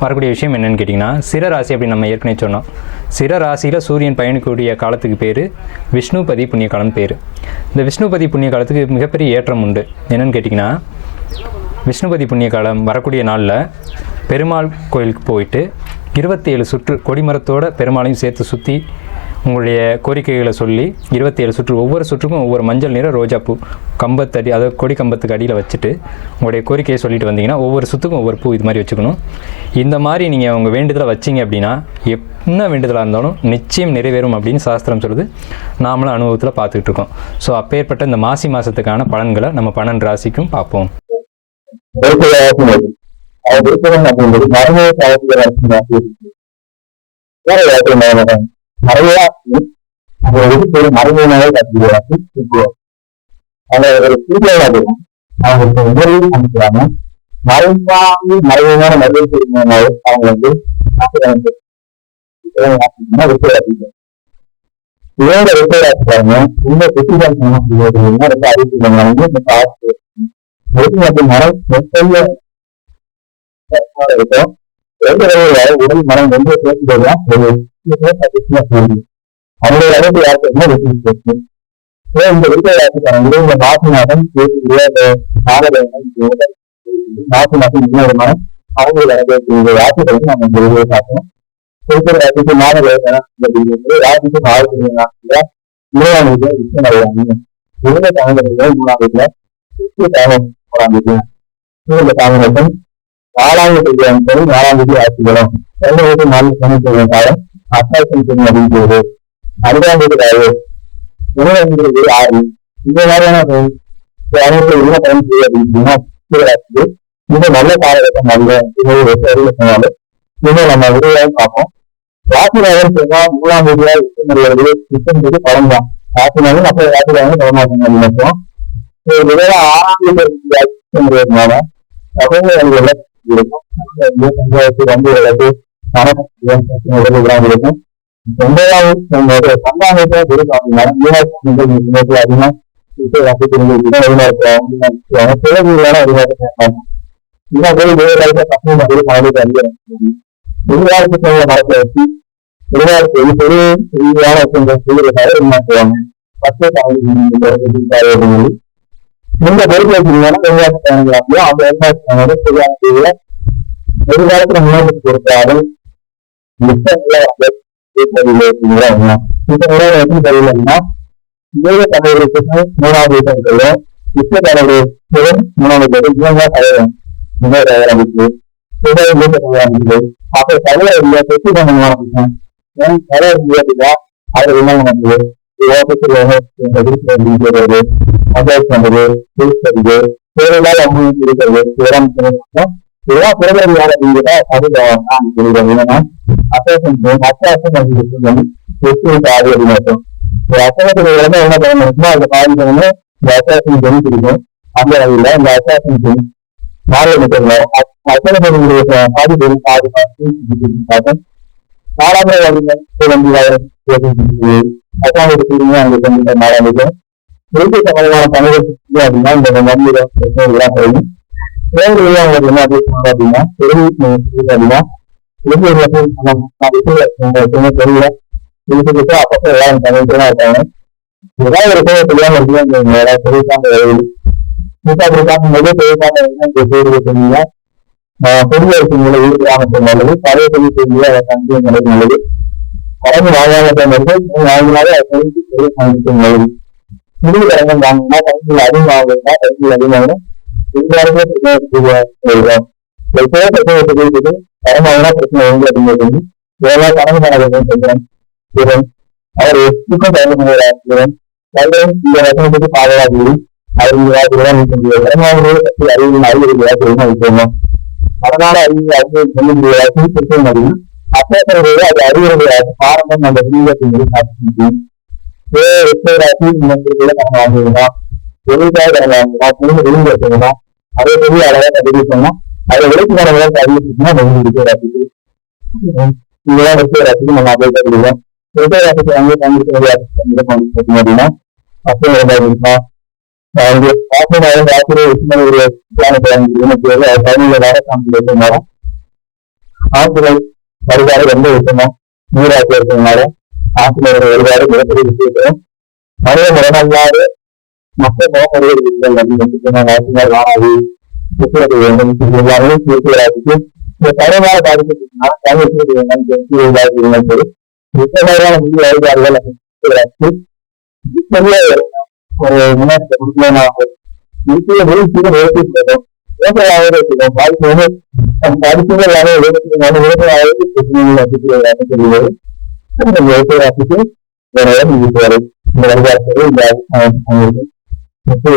வரக்கூடிய விஷயம் என்னென்னு கேட்டிங்கன்னா சிர ராசி அப்படின்னு நம்ம ஏற்கனவே சொன்னோம். சிர ராசியில் சூரியன் பயணிக்கக்கூடிய காலத்துக்கு பேர் விஷ்ணுபதி புண்ணிய காலம் பேர். இந்த விஷ்ணுபதி புண்ணிய காலத்துக்கு மிகப்பெரிய ஏற்றம் உண்டு. என்னென்னு கேட்டிங்கன்னா விஷ்ணுபதி புண்ணிய காலம் வரக்கூடிய நாளில் பெருமாள் கோயிலுக்கு போயிட்டு இருபத்தி ஏழு சுற்று கொடிமரத்தோட பெருமாளையும் சேர்த்து சுற்றி உங்களுடைய கோரிக்கைகளை சொல்லி இருபத்தி ஏழு சுற்று ஒவ்வொரு சுற்றுக்கும் ஒவ்வொரு மஞ்சள் நிற ரோஜாப்பூ கம்பத்தடி அதாவது கொடி கம்பத்துக்கு அடியில் வச்சுட்டு உங்களுடைய கோரிக்கையை சொல்லிட்டு வந்தீங்கன்னா ஒவ்வொரு சுற்றுக்கும் ஒவ்வொரு பூ இது மாதிரி வச்சுக்கணும் இந்த மாதிரி நீங்கள் உங்கள் வேண்டுதலை வச்சீங்க அப்படின்னா என்ன வேண்டுதலாக இருந்தாலும் நிச்சயம் நிறைவேறும் அப்படின்னு சாஸ்திரம் சொல்லுது நாமளும் அனுபவத்தில் பார்த்துக்கிட்டு இருக்கோம் ஸோ அப்பேற்பட்ட இந்த மாசி மாதத்துக்கான பலன்களை நம்ம பன்னெண்டு ராசிக்கும் பார்ப்போம் அப்படின்றது நிறைய அது எதுக்கு மரபுனாலே கற்றுக்கிறாங்க அந்த ஒரு சூழ்நிலை அவங்க உதவி மறைவான மருத்துவ செய்யணும்னாலே அவங்க வந்து இதோட விருப்பம் இந்த புத்திதான் ரொம்ப அறிவிப்பு காசு ஒழுங்கு இருக்கும். உடல் மனம் ரெண்டு சேர்த்துதான் ஒரு அவங்களுடைய அளவுக்கு யாருக்கு வெற்றி இந்த விருப்பம் இந்த மாசி மாதம் அந்த நாகதேவன் மாசி இன்னொரு மனம் அவங்களுக்கு அனுபவக்கூடிய நம்ம இந்த வீடியோ பார்க்கணும். இருக்கிற ராசிக்கு நாகதேவன் ராசிக்கு நாகதேவன் மூணாம் வீட்டுல விஷயம் அறியாங்க இருந்த தமிழர்கள் மூணாம் இந்த தாமதம் நாலாம் தேதி அனுப்பி நாலாம் தேதி ஆட்சிகளும் ரெண்டு வீட்டு நாலு சனிக்கிழமை காலம் அட்டாசம் செய்ய அறிவிக்கிறது அஞ்சாம் தேதி ராவு மூணாம் தேதி ஆறு. இந்த மாதிரியான அனைத்து என்ன பயன் செய்ய அப்படின்னா இது நல்ல காலகட்டம் அல்ல. சொன்னாலும் இன்னும் நம்ம விரைவாக பார்ப்போம். ராசிநாதன் சொன்னா மூணாம் தேதியா விஷ்ணுமரியாதை விஷ்ணுக்கு படம் தான். ராசிநாதன் அப்போ ராசிநாதன் படமாக்கணும் நினைப்போம் ஆறாம் தேதி விஷ்ணுமரியாதனால அவங்க பஞ்சாயத்து வண்டிகளுக்கு பணம் இருக்கும் ஒன்பதாவது நம்மளோட சந்தானத்தை கொடுப்பாங்க மீனாட்சி அதிகமா பிறகுலாம் அதிகமாக இந்த போய் வேறு பசங்க மாதிரி பாடுறது அதிகம் எதிர்காலத்துக்கு உள்ள மரத்தை வச்சு எதிர்காலத்துக்கு பெரிய பெரியான கொஞ்சம் செய்யறதால என்ன பத்து தாங்க இந்த பொறுப்பு வச்சீங்கன்னா வெங்காயத்து அந்த வெங்காயத்து பயணங்கள் சரியான ஒரு காலத்துல முன்னோக்கி கொடுத்தாலும் மூணாவது மூணாவது பேர் பண்ணுறது பண்றது பேசுறது அமௌண்ட் இருக்கிறது இதெல்லாம் இதெல்லாம் பிறகு யார் அப்படிங்கிறத அது என்னன்னா அசோசன் அசாசன் அப்படின்னு வெற்றி அப்படின்னு ஒரு அசோகத்துல வந்து என்ன பண்ணணும்னா அந்த பாதி இந்த அசாசன் ஜெனி பிடிக்கும் அந்த வகையில இந்த அசாசன் ஜெனி மாநில அசோகனுடைய பாதி பெரும் பாதி பாதி நாலாவது வழியில் அசாமத்துக்கு அங்க நாலாவது எழுத்து சம்பந்தமான பணிகள் அப்படின்னா இந்த குறையும் வேறு அவங்க என்ன அப்படின்னா அப்படின்னா தெரியல எழுத்துக்கிட்டு அப்பப்போ எல்லாம் பண்ணிட்டு தான் இருக்காங்க. ஏதாவது ஒரு கோவை தெரியாம இருக்கு தெரிவிக்காம வருது இப்போ அப்படி பார்க்கும்போது தெரிவிக்காம நல்லது பழைய தொழில் செய்தியை அதை கண்டு நிலைக்கு நல்லது கடந்து வாங்காம வந்து நான்கு அதை நல்லது முடிவு கடங்கம் வாங்கினா கருத்தில் அதுவும் வாங்கினா எல்லாருமே பிரச்சனை எப்போதோ பிரச்சனை இருக்குது கடன் பிரச்சனை வந்து அப்படின்னு இதெல்லாம் கடன் வாங்க சொல்றேன் இவன் அவர் எப்படிக்கும் கலந்து கொள்கிறார் கல்வன் இந்த வசனத்துக்கு பாதுகாப்பு அவர் இந்த வார்த்தைதான் நீக்க பற்றி அறிவியல் அறிவுறுத்தலாக தெரியுமா வைக்கணும் அதனால அறிவு அறிவு சொல்ல முடியாது. பிரச்சனை முடியும் அது அறிவுறுத்தலாக பாரம்பரியம் அந்த சாட்சி ஏ எஸ்ஐராசி நினைக்கிறதுல கடன் வாங்குவீங்களா எதுக்காக கடன் திரும்ப விரும்பி வச்சுக்கணுமா அதை பெரிய அளவாக கண்டுபிடிச்சோம்னா அதை விலைக்கு கடவுளாக அறிவிச்சுன்னா நம்ம விஜயராசிக்கு இதெல்லாம் விஜயராசிக்கு நம்ம அப்ளை பண்ணிடுவோம் விஜயராசிக்கு வந்து பயன்படுத்த அப்படின்னா அப்போ இருந்தா வந்து ஆசிரியர் ஆசிரியர் உண்மை ஒரு பதினேழு வார காமிச்சு ஆசிரியர் வருவாரு ரொம்ப விஷயமா நீராசி இருக்கிறதுனால ஆசிரியர் வருவாரு மிகப்பெரிய விஷயம் மனித முரணல்லாது மக்கள் முகமுடைய அப்படின்னு வாராது சுற்றுலா வேண்டும் எல்லாமே சுற்றுலாவுக்கு. இந்த தலைவார பாதிப்புனா தமிழ் வேண்டும் தெரிஞ்சு முப்பதாயிரம் முடிவு வருவார்கள் அப்படின்னு ஒரு முன்னேற்றத்தை கொடுக்கணும். இருக்கிற வெளிச்சீடு நிறுத்திட்டு பாதிப்பு வந்து படிப்புகள் விவசாயம் விவசாயம் பிரச்சனைகள் வச்சுக்கிறாங்க சொல்லுவது அந்த விவசாயத்துக்கு வேற ஏதாவது இந்த வருவார்கள் இந்த அவங்களுக்கு முக்கிய